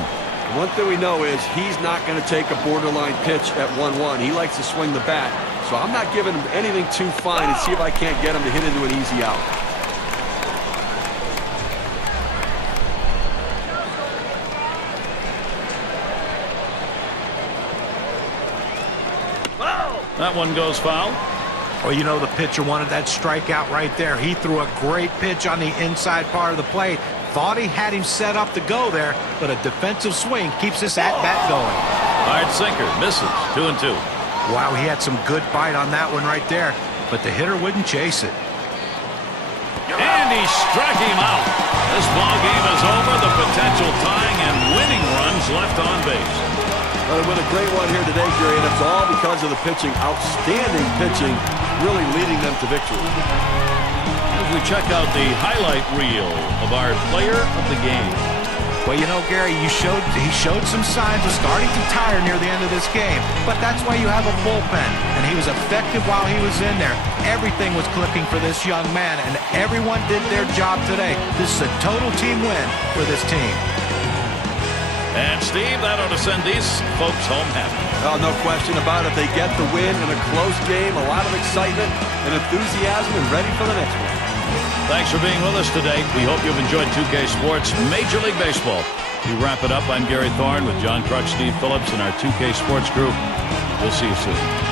One thing we know is he's not going to take a borderline pitch at 1-1. He likes to swing the bat. So I'm not giving him anything too fine and see if I can't get him to hit into an easy out. That one goes foul. Well, you know, the pitcher wanted that strikeout right there. He threw a great pitch on the inside part of the plate. Thought he had him set up to go there, but a defensive swing keeps this at-bat going. Hard sinker, misses, 2-2. Wow, he had some good bite on that one right there, but the hitter wouldn't chase it. And he struck him out. This ball game is over. The potential tying and winning runs left on base. Well, they win a great one here today, Gary, and it's all because of the pitching. Outstanding pitching, really leading them to victory. As we check out the highlight reel of our player of the game. Well, you know, Gary, he showed some signs of starting to tire near the end of this game, but that's why you have a bullpen, and he was effective while he was in there. Everything was clicking for this young man, and everyone did their job today. This is a total team win for this team. And, Steve, that ought to send these folks home happy. Oh, no question about it. They get the win in a close game, a lot of excitement and enthusiasm, and ready for the next one. Thanks for being with us today. We hope you've enjoyed 2K Sports Major League Baseball. We wrap it up. I'm Gary Thorne with John Kruk, Steve Phillips, and our 2K Sports crew. We'll see you soon.